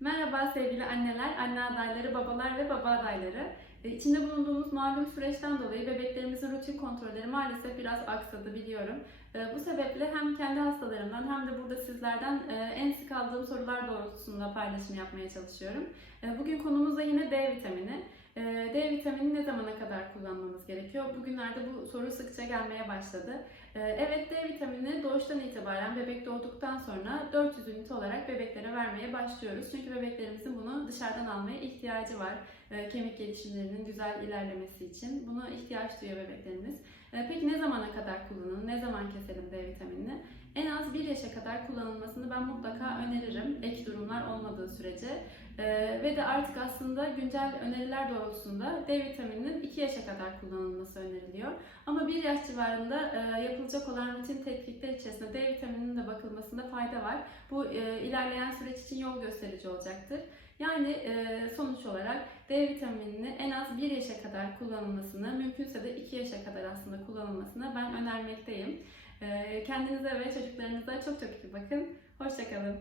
Merhaba sevgili anneler, anne adayları, babalar ve baba adayları. E, İçinde bulunduğumuz malum süreçten dolayı bebeklerimizin rutin kontrolleri maalesef biraz aksadı biliyorum. E, Bu sebeple hem kendi hastalarımdan hem de burada sizlerden e, en sık aldığım sorular doğrultusunda paylaşım yapmaya çalışıyorum. Bugün konumuz da yine D vitamini. D vitamini ne zamana kadar kullanmamız gerekiyor? Bugünlerde bu soru sıkça gelmeye başladı. Evet D vitamini doğuştan itibaren bebek doğduktan sonra 400 ünite olarak bebeklere vermeye başlıyoruz. Çünkü bebeklerimizin bunu dışarıdan almaya ihtiyacı var. E, Kemik gelişimlerinin güzel ilerlemesi için. Buna ihtiyaç duyuyor bebeklerimiz. E, Peki ne zamana kadar kullanın? Ne zaman keselim D vitaminini? En az 1 yaşa kadar kullanılmasını ben mutlaka öneririm. Ek durumlar olmadığı sürece. Ee, ve de artık aslında güncel öneriler doğrultusunda D vitamininin 2 yaşa kadar kullanılması öneriliyor. Ama 1 yaş civarında e, yapılacak olan rutin tetkikler içerisinde D vitamininin de bakılmasında fayda var. Bu e, ilerleyen süreç için yol gösterici olacaktır. Yani e, sonuç olarak D vitaminini en az 1 yaşa kadar kullanılmasını, mümkünse de 2 yaşa kadar aslında kullanılmasını ben önermekteyim. Kendinize ve çocuklarınıza çok çok iyi bakın. Hoşçakalın.